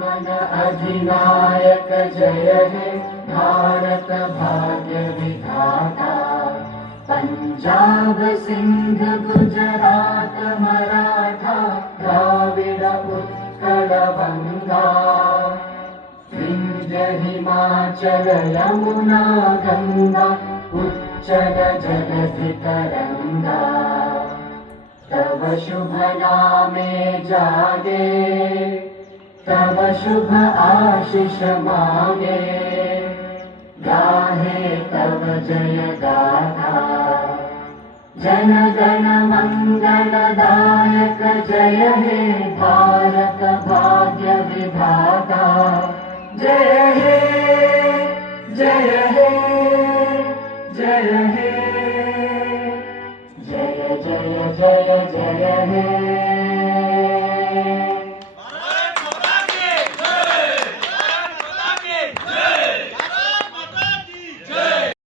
मन अधिनायक जय हे भारत भाग्य विधाता। पंजाब सिंध गुजरात मराठा द्राविड़ उत्कल बंगा। विंध्य हिमाचल यमुना गंगा उच्चल जगति तरंगा। तव शुभ नामे जागे तव शुभ आशीष मांगे। गाहे तव जय गाथा जन गण मंगलदायक जय हे भारत भाग्य विधाता। जय हे जय हे जय हे जय जय जय जय हे।